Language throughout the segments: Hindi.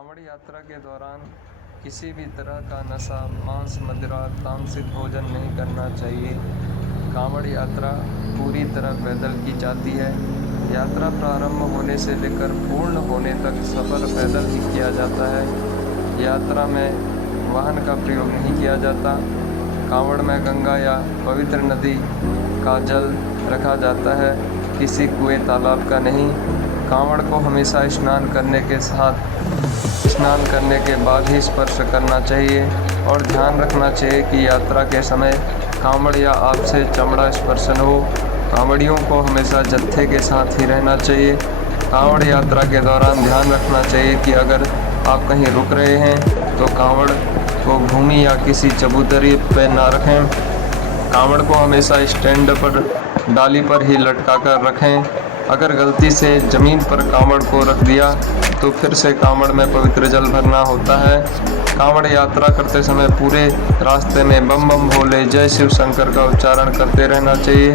कांवड़ यात्रा के दौरान किसी भी तरह का नशा, मांस, मदिरा, तामसिक भोजन नहीं करना चाहिए। कांवड़ यात्रा पूरी तरह पैदल की जाती है। यात्रा प्रारंभ होने से लेकर पूर्ण होने तक सफ़र पैदल ही किया जाता है। यात्रा में वाहन का प्रयोग नहीं किया जाता। कांवड़ में गंगा या पवित्र नदी का जल रखा जाता है, किसी कुएं तालाब का नहीं। कांवड़ को हमेशा स्नान करने के बाद ही स्पर्श करना चाहिए और ध्यान रखना चाहिए कि यात्रा के समय कांवड़ या आपसे चमड़ा स्पर्श न हो। कांवड़ियों को हमेशा जत्थे के साथ ही रहना चाहिए। कांवड़ यात्रा के दौरान ध्यान रखना चाहिए कि अगर आप कहीं रुक रहे हैं तो कांवड़ को भूमि या किसी चबूतरी पर ना रखें। कांवड़ को हमेशा स्टैंड पर, डाली पर ही लटका कर रखें। अगर गलती से ज़मीन पर कांवड़ को रख दिया तो फिर से कांवड़ में पवित्र जल भरना होता है। कांवड़ यात्रा करते समय पूरे रास्ते में बम बम भोले, जय शिव शंकर का उच्चारण करते रहना चाहिए।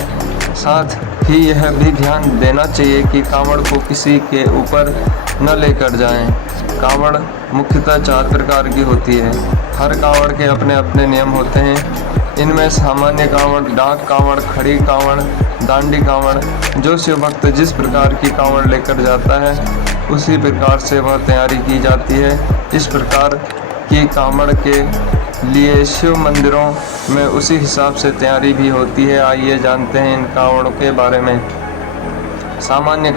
साथ ही यह भी ध्यान देना चाहिए कि कांवड़ को किसी के ऊपर न लेकर जाएं। कांवड़ मुख्यतः 4 प्रकार की होती है। हर कांवड़ के अपने अपने नियम होते हैं। इनमें सामान्य कांवड़, डाक कांवड़, खड़ी कांवड़, दांडी कांवड़। जो शिव भक्त जिस प्रकार की कांवड़ लेकर जाता है उसी प्रकार से वह तैयारी की जाती है। इस प्रकार की कांवड़ के लिए शिव मंदिरों में उसी हिसाब से तैयारी भी होती है। आइए जानते हैं इन कांवड़ों के बारे में। सामान्य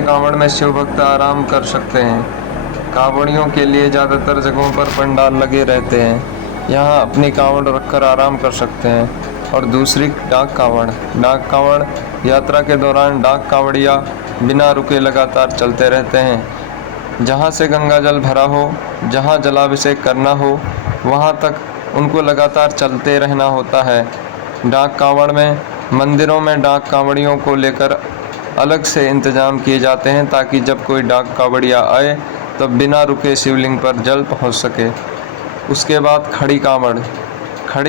कांवड़ में शिव भक्त आराम कर सकते हैं। कांवड़ियों के लिए ज़्यादातर जगहों पर पंडाल लगे रहते हैं, यहाँ अपनी कांवड़ रखकर आराम कर सकते हैं। और दूसरी डाक कांवड़ यात्रा के दौरान डाक कांवड़िया बिना रुके लगातार चलते रहते हैं। जहाँ से गंगा जल भरा हो, जहाँ जलाभिषेक करना हो, वहाँ तक उनको लगातार चलते रहना होता है। डाक कांवड़ में मंदिरों में डाक कांवड़ियों को लेकर अलग से इंतजाम किए जाते हैं ताकि जब कोई डाक कांवड़िया आए तब बिना रुके शिवलिंग पर जल पहुँच सके। उसके बाद खड़ी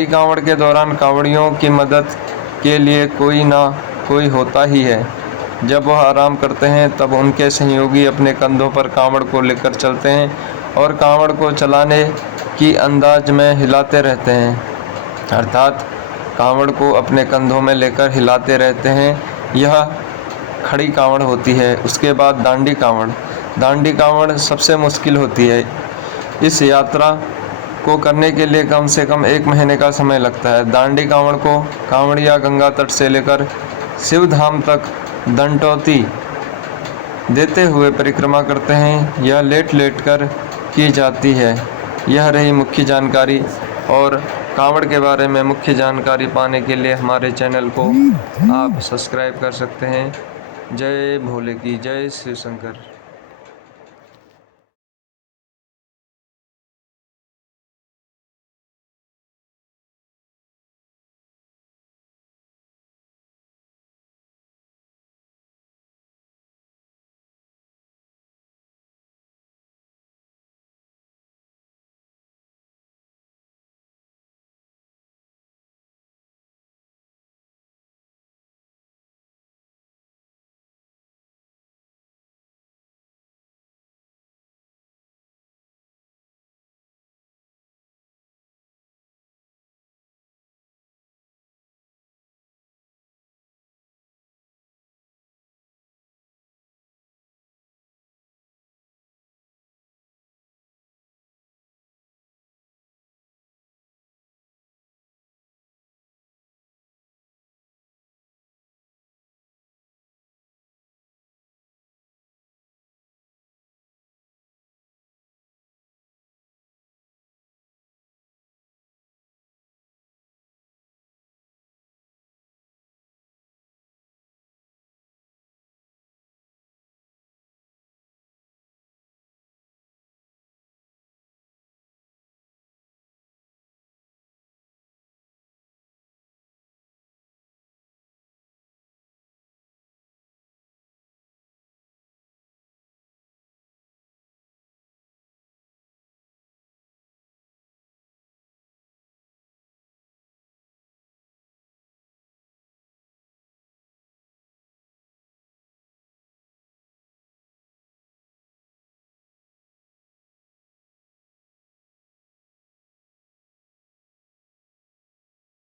कांवड़ के दौरान कांवड़ियों की मदद के लिए कोई ना कोई होता ही है। जब वह आराम करते हैं तब उनके सहयोगी अपने कंधों पर कांवड़ को लेकर चलते हैं और कांवड़ को चलाने की अंदाज में हिलाते रहते हैं, अर्थात कांवड़ को अपने कंधों में लेकर हिलाते रहते हैं। यह खड़ी कांवड़ होती है। उसके बाद दांडी कांवड़ सबसे मुश्किल होती है। इस यात्रा को करने के लिए कम से कम 1 महीने का समय लगता है। दांडी कांवड़ को कांवड़िया गंगा तट से लेकर शिव धाम तक दंडौती देते हुए परिक्रमा करते हैं। यह लेट कर की जाती है। यह रही मुख्य जानकारी। और कांवड़ के बारे में मुख्य जानकारी पाने के लिए हमारे चैनल को आप सब्सक्राइब कर सकते हैं। जय भोले की जय शिव शंकर।